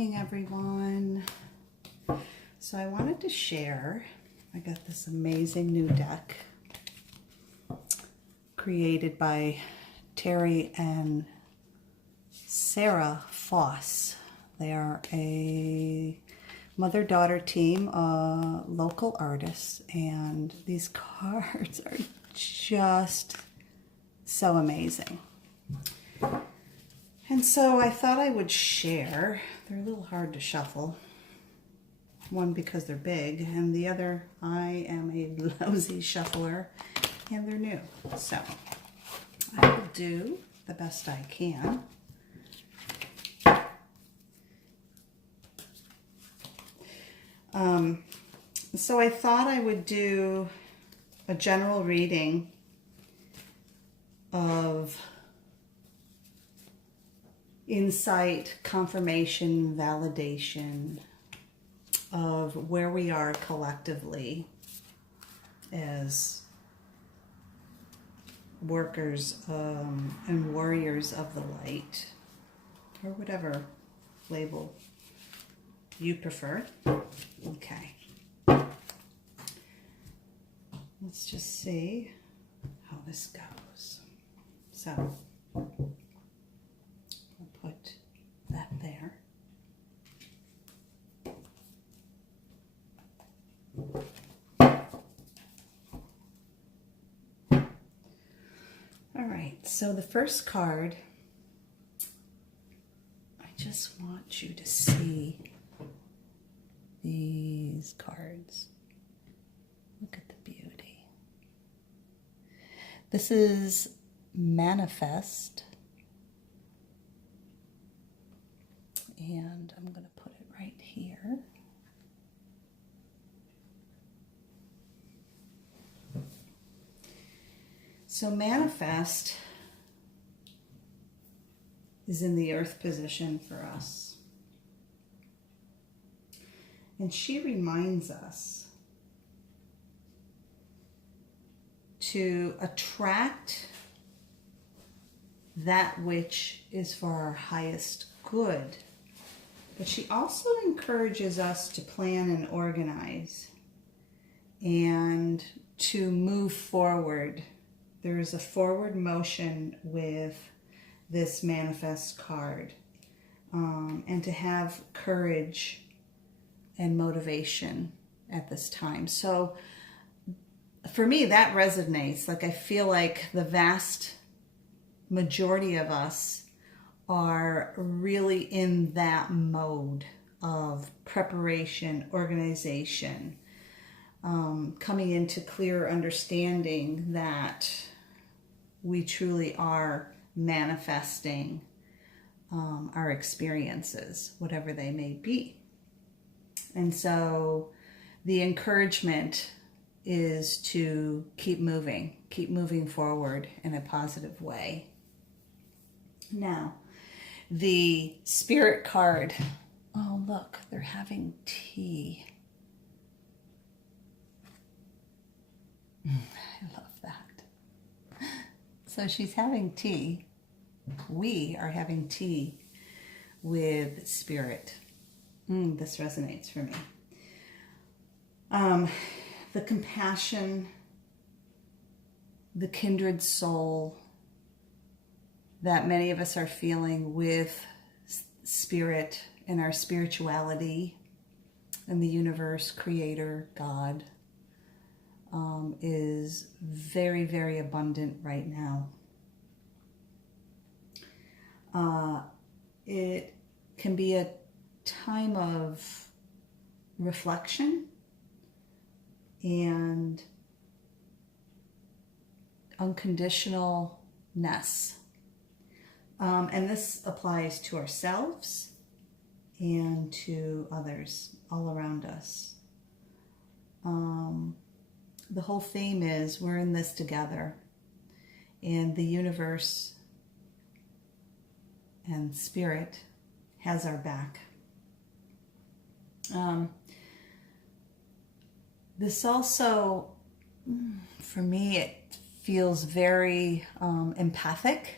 morning, everyone. So I wanted to share, I got this amazing new deck created by Terry and Sarah Foss. They are a mother-daughter team, local artists, and these cards are just so amazing. And so I thought I would share. They're a little hard to shuffle. One, because they're big, and the other, I am a lousy shuffler, and they're new. So I will do the best I can. So I thought I would do a general reading of insight, confirmation, validation of where we are collectively as workers and warriors of the light, or whatever label you prefer. Okay. Let's just see how this goes. So I'll put that there. All right, so the first card, I just want you to see these cards. Look at the beauty. This is Manifest. And I'm going to put it right here. So Manifest is in the earth position for us. And she reminds us to attract that which is for our highest good. But she also encourages us to plan and organize and to move forward. There is a forward motion with this Manifest card, and to have courage and motivation at this time. So for me, that resonates. Like, I feel like the vast majority of us are really in that mode of preparation, organization, coming into clear understanding that we truly are manifesting our experiences, whatever they may be. And so the encouragement is to keep moving forward in a positive way. Now, the Spirit card. Oh, look, they're having tea. I love that. So she's having tea. We are having tea with Spirit. This resonates for me. The compassion, the kindred soul that many of us are feeling with Spirit and our spirituality and the universe, Creator, God, is very, very abundant right now. It can be a time of reflection and unconditionalness. And this applies to ourselves and to others all around us. The whole theme is we're in this together, and the universe and Spirit has our back. This also, for me, it feels very empathic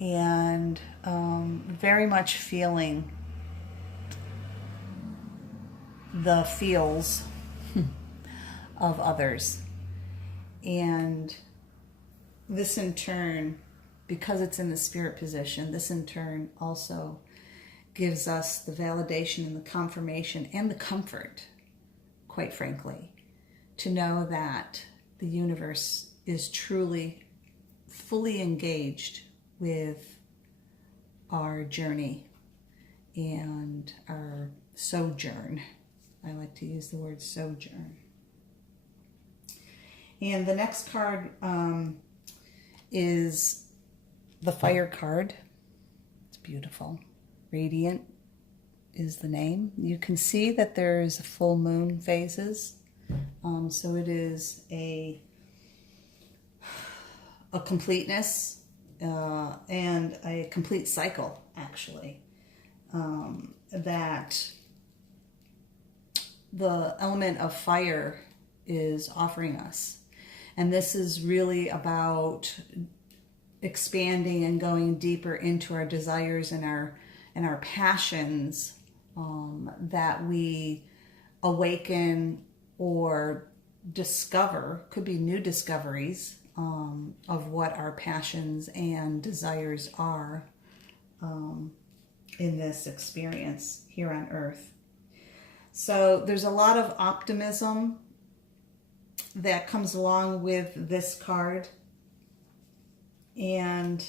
and very much feeling the feels of others. And this in turn, because it's in the spirit position, this in turn also gives us the validation and the confirmation and the comfort, quite frankly, to know that the universe is truly fully engaged with our journey and our sojourn. I like to use the word sojourn. And the next card is the fire card. It's beautiful. Radiant is the name. You can see that there's full moon phases. So it is a completeness and a complete cycle, actually, that the element of fire is offering us. And this is really about expanding and going deeper into our desires and our passions, that we awaken or discover, could be new discoveries of what our passions and desires are in this experience here on Earth. So there's a lot of optimism that comes along with this card, and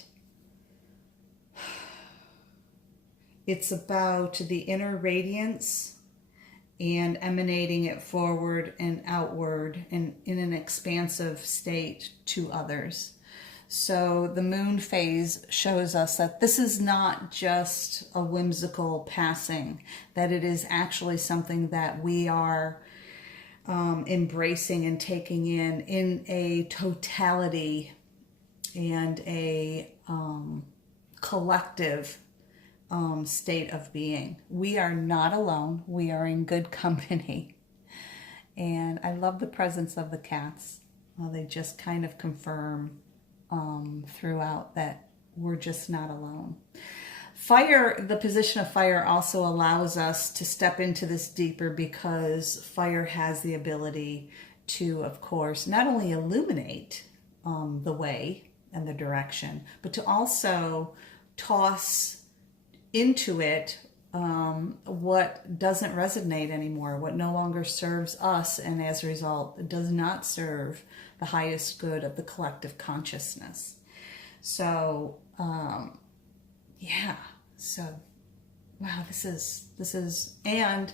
it's about the inner radiance and emanating it forward and outward and in an expansive state to others. So the moon phase shows us that this is not just a whimsical passing, that it is actually something that we are embracing and taking in a totality and a collective state of being. We are not alone. We are in good company. And I love the presence of the cats. They just kind of confirm throughout that we're just not alone. Fire, the position of fire also allows us to step into this deeper, because fire has the ability to, of course, not only illuminate the way and the direction, but to also toss into it what doesn't resonate anymore, what no longer serves us, and as a result, does not serve the highest good of the collective consciousness. So, yeah, so, wow, this is, and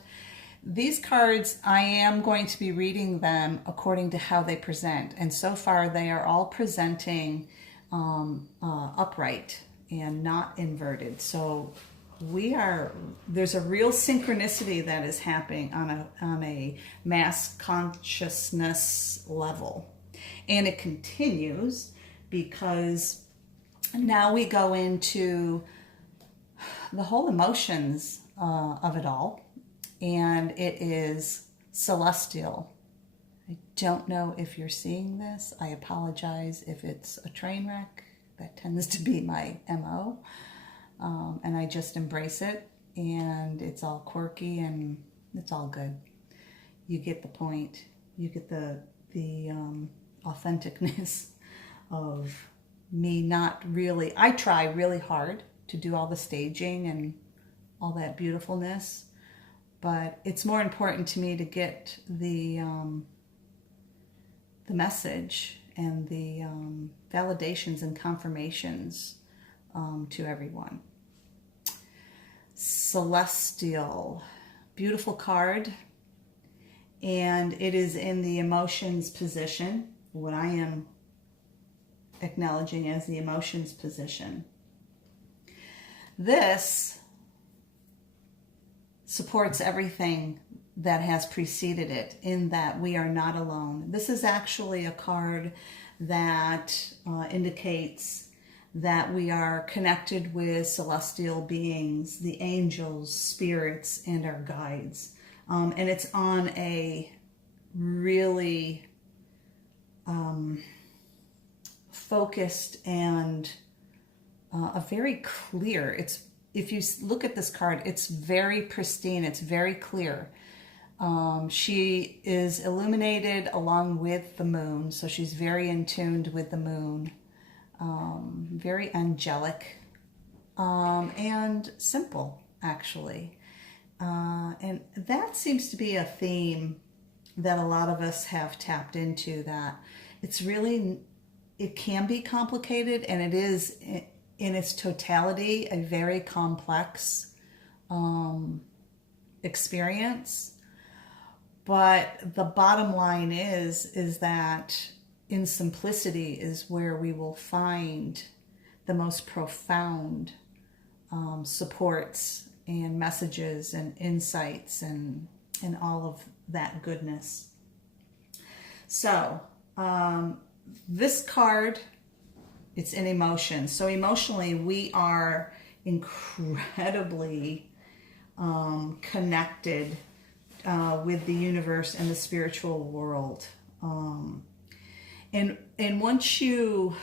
these cards, I am going to be reading them according to how they present. And so far, they are all presenting upright and not inverted. So there's a real synchronicity that is happening on a mass consciousness level. And it continues, because now we go into the whole emotions of it all. And it is celestial. I don't know if you're seeing this. I apologize if it's a train wreck. That tends to be my MO. And I just embrace it. And it's all quirky and it's all good. You get the point. You get the authenticness of me not really... I try really hard to do all the staging and all that beautifulness. But it's more important to me to get the message and the validations and confirmations to everyone. Celestial, beautiful card, and it is in the emotions position, what I am acknowledging as the emotions position. This supports everything that has preceded it, in that we are not alone. This is actually a card that indicates that we are connected with celestial beings, the angels, spirits, and our guides. And it's on a really focused and a very clear, if you look at this card, it's very pristine, it's very clear. She is illuminated along with the moon, so she's very in tune with the moon, very angelic, and simple, actually. And that seems to be a theme that a lot of us have tapped into, that it's really, it can be complicated, and it is in its totality a very complex experience. But the bottom line is that in simplicity is where we will find the most profound supports and messages and insights and all of that goodness. So this card, it's in emotion. So emotionally, we are incredibly connected with the universe and the spiritual world. And once you,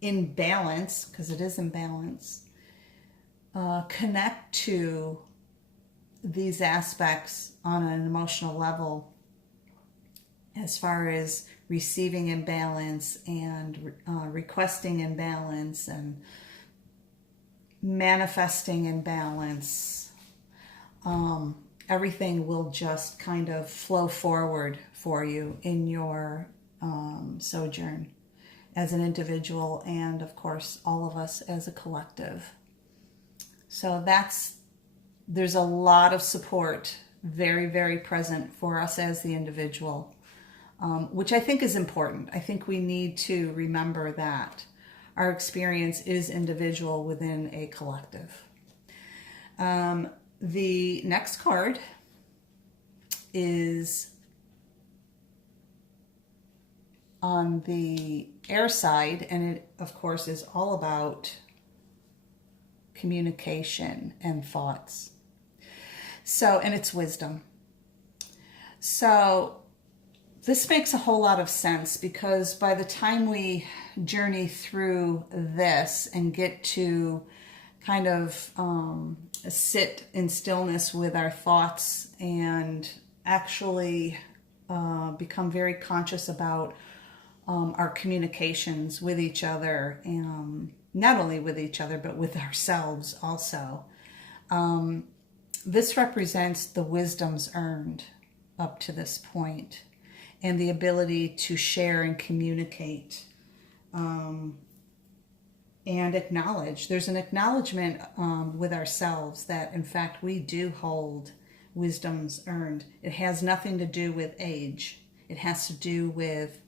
in balance, because it is in balance, connect to these aspects on an emotional level, as far as receiving in balance and requesting in balance and manifesting in balance, everything will just kind of flow forward for you in your sojourn as an individual, and of course all of us as a collective. So there's a lot of support, very, very present for us as the individual, which I think is important. I think we need to remember that our experience is individual within a collective. The next card is on the air side, and it, of course, is all about communication and thoughts. So, and it's wisdom. So this makes a whole lot of sense, because by the time we journey through this and get to kind of sit in stillness with our thoughts and actually become very conscious about our communications with each other, and not only with each other, but with ourselves also. This represents the wisdoms earned up to this point, and the ability to share and communicate, and acknowledge. There's an acknowledgement with ourselves that, in fact, we do hold wisdoms earned. It has nothing to do with age. It has to do with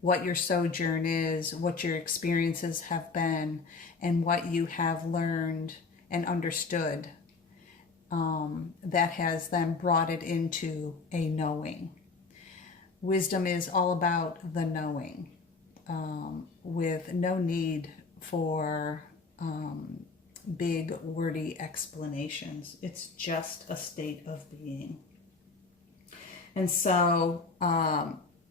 what your sojourn is, what your experiences have been, and what you have learned and understood, that has then brought it into a knowing. Wisdom is all about the knowing, with no need for big wordy explanations. It's just a state of being. And so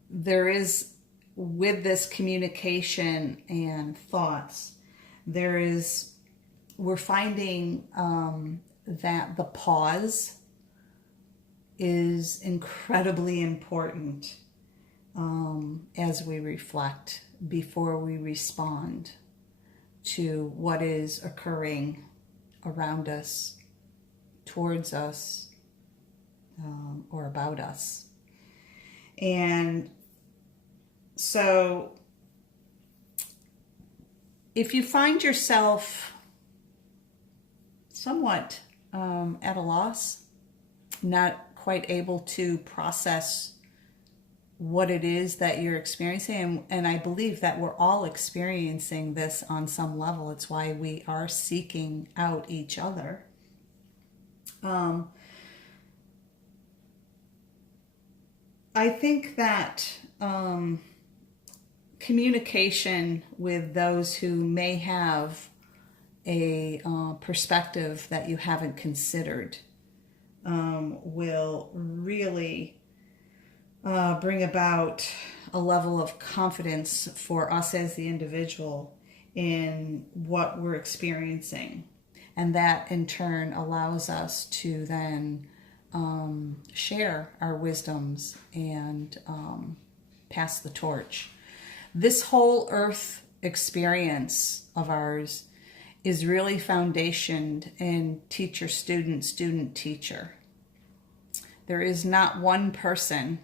there is, with this communication and thoughts, we're finding that the pause is incredibly important as we reflect before we respond to what is occurring around us, towards us, or about us. And so if you find yourself somewhat at a loss, not quite able to process what it is that you're experiencing, and I believe that we're all experiencing this on some level. It's why we are seeking out each other. I think that communication with those who may have a perspective that you haven't considered will really bring about a level of confidence for us as the individual in what we're experiencing. And that in turn allows us to then share our wisdoms and pass the torch. This whole earth experience of ours is really foundationed in teacher-student, student-teacher. There is not one person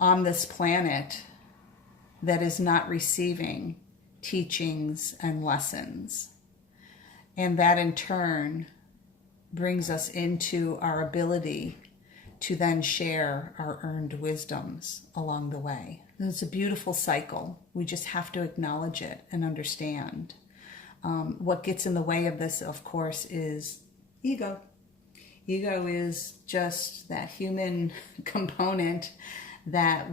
on this planet that is not receiving teachings and lessons. And that in turn brings us into our ability to then share our earned wisdoms along the way. And it's a beautiful cycle. We just have to acknowledge it and understand. What gets in the way of this, of course, is ego. Ego is just that human component that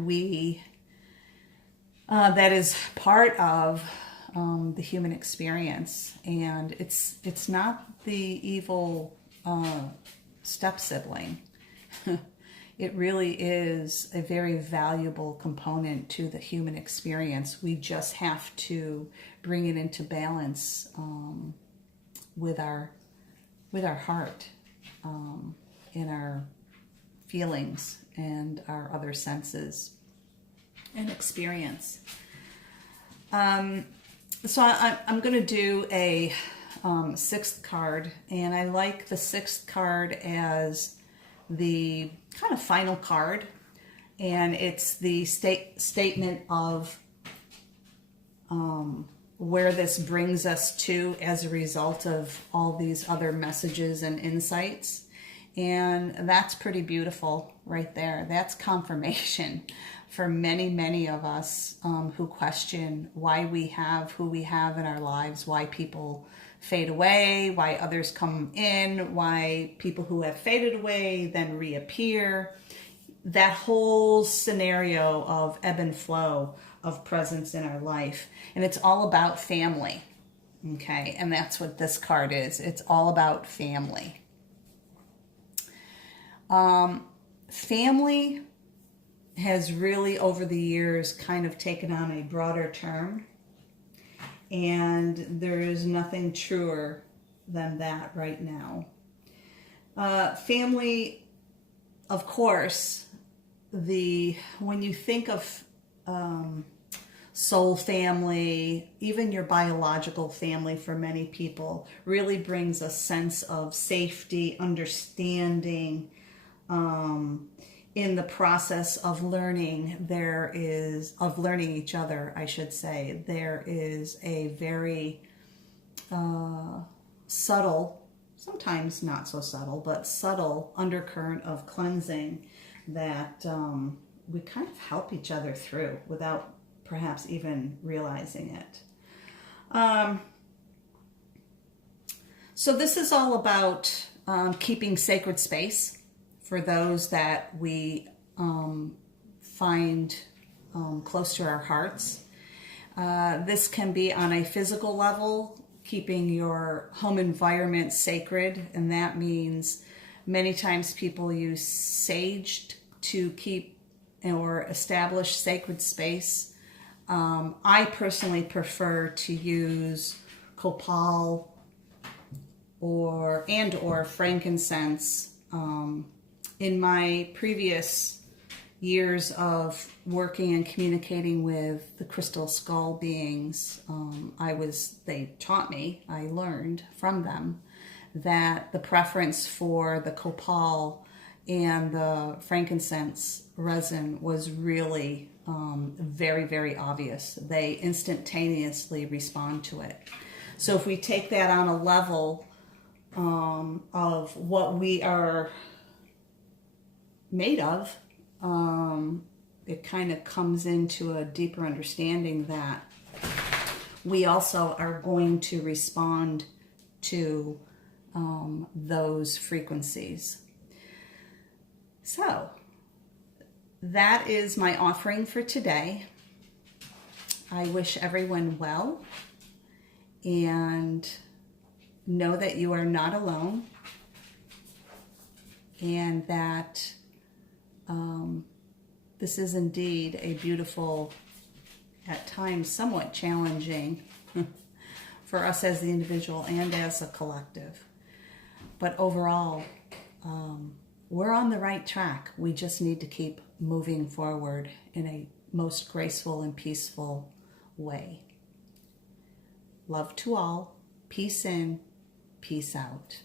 that is part of the human experience, and it's not the evil step sibling. It really is a very valuable component to the human experience. We just have to bring it into balance with our heart, in our feelings and our other senses and experience. So I'm going to do a sixth card, and I like the sixth card as the kind of final card, and it's the statement of where this brings us to as a result of all these other messages and insights. And that's pretty beautiful right there. That's confirmation for many, many of us who question why we have who we have in our lives, why people fade away, why others come in, why people who have faded away then reappear. That whole scenario of ebb and flow of presence in our life. And it's all about family. Okay, and that's what this card is. It's all about family. Family has really over the years kind of taken on a broader term, and there is nothing truer than that right now. Family, of course, when you think of soul family, even your biological family for many people, really brings a sense of safety, understanding. In the process of learning, of learning each other, I should say, there is a very subtle, sometimes not so subtle, but subtle undercurrent of cleansing that we kind of help each other through without perhaps even realizing it. So this is all about keeping sacred space for those that we find close to our hearts. This can be on a physical level, keeping your home environment sacred, and that means many times people use sage to keep or establish sacred space. I personally prefer to use copal or frankincense. In my previous years of working and communicating with the crystal skull beings, they taught me, I learned from them that the preference for the copal and the frankincense resin was really very, very obvious. They instantaneously respond to it. So if we take that on a level of what we are made of, it kind of comes into a deeper understanding that we also are going to respond to those frequencies. So that is my offering for today. I wish everyone well, and know that you are not alone, and that this is indeed a beautiful, at times somewhat challenging for us as the individual and as a collective. But overall, we're on the right track. We just need to keep moving forward in a most graceful and peaceful way. Love to all. Peace in, peace out.